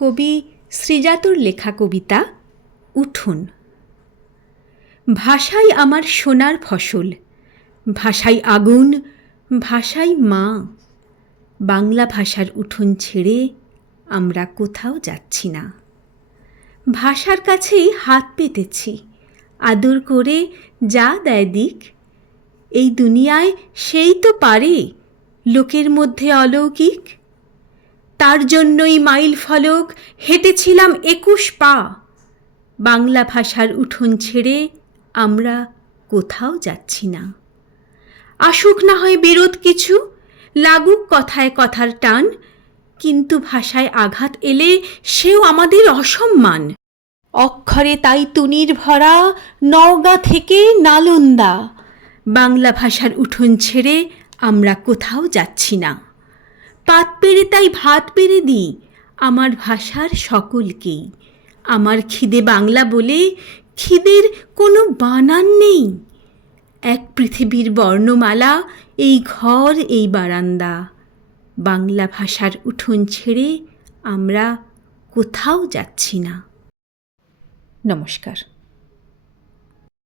কবি শ্রীজাতর লেখা কবিতা, উঠুন। ভাষাই আমার সোনার ফসল, ভাষাই আগুন, ভাষাই মা। বাংলা ভাষার উঠোন ছেড়ে আমরা কোথাও যাচ্ছি না। ভাষার কাছেই হাত পেতেছি, আদর করে যা দেয় দিক। এই দুনিয়ায় সেই তো পারে, লোকের মধ্যে অলৌকিক। তার জন্যই মাইল ফলক হেঁটেছিলাম একুশ পা। বাংলা ভাষার উঠোন ছেড়ে আমরা কোথাও যাচ্ছি না। আসুক না হয় বিরোধ কিছু, লাগুক কথায় কথার টান, কিন্তু ভাষায় আঘাত এলে সেও আমাদের অসম্মান। অক্ষরে তাই তুনির ভরা, নওগাঁ থেকে নালন্দা। বাংলা ভাষার উঠোন ছেড়ে আমরা কোথাও যাচ্ছি না। পাত পেরে তাই ভাত পেরে দিই। আমার ভাষার সকলকেই আমার খিদে বাংলা বলে খিদের কোনো বানান নেই। এক পৃথিবীর বর্ণমালা, এই ঘর, এই বারান্দা। বাংলা ভাষার উঠোন ছেড়ে আমরা কোথাও যাচ্ছি না। নমস্কার।